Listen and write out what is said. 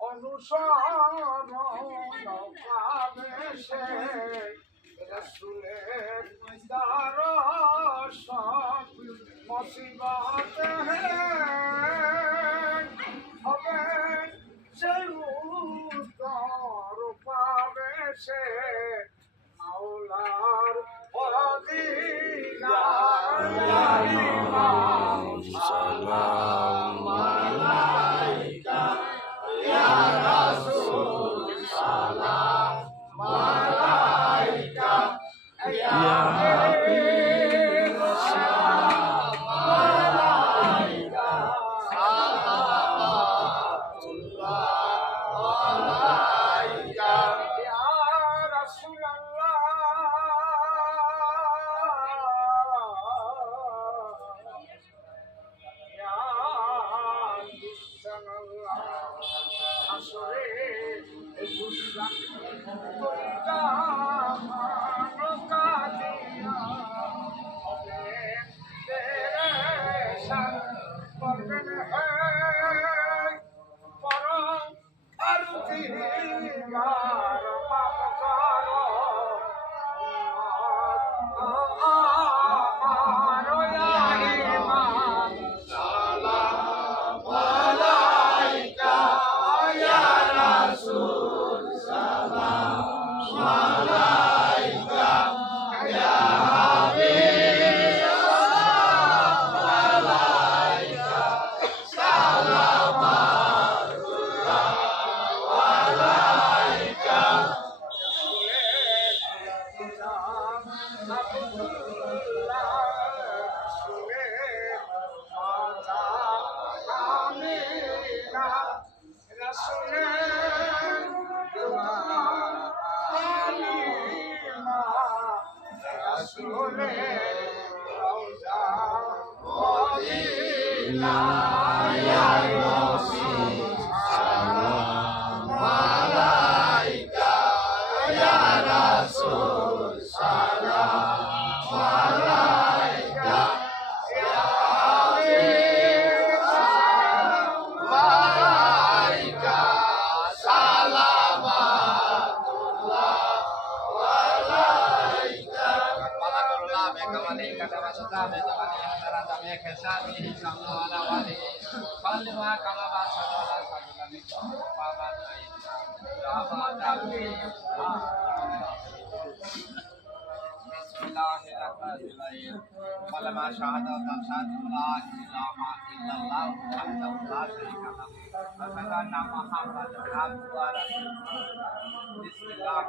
অনুসরণ পাবে সে রাসূলের দর্শন মুসিবত হবে সে উত্তর পাবে সে মাওলার অধীনার ইমাম সালাম আলাইকা ইয়া রাসূল সালাম আলাইকা ইয়া হাবিব সালাম আলাইকা সালাওয়াতুল্লাহ আলাইকা ইয়া রাসূলুল্লাহ ইয়া বিসমিল্লাহ আসরে দুশা কইরা মানকা দিয়া হবে পেরেশান করবেন হে পরম আরতি মার মাফ করো আমার ইমাম সালাম আলাইকা ইয়া রাসূল সালাম আলাইকা ইয়া হাবিব সালাম আলাইকা সালাওয়াতুল্লাহ আলাইকা আব্দুল্লাহ রাসূলের মাতা আমিনা রাসূলের হালিমা রাসূলের রওজা মদিনা ইয়া রাসূল সালাম আলাইকা ইয়া রাসূল সালাম আলাইকা ইয়া হাবিব সালাম আলাইকা সালাওয়াতুল্লাহ আলাইকা বারাকাল্লাহ বেকামালি কাতাবাসুদা বেকামালি হাদারাত আমি খেসানি সামনে ওয়ালা ওয়ালি সাল্লিমা কালাবা সাল্লাল্লাহু আলাইহি ওয়াসাল্লাম বাবা Bismillahirrahmanirrahim. Walama syahadatu asyhadu la ilaha illallah wahdahu la syarika lahu wa asyhadu anna Muhammadan abduhu wa rasuluh. Bismillah.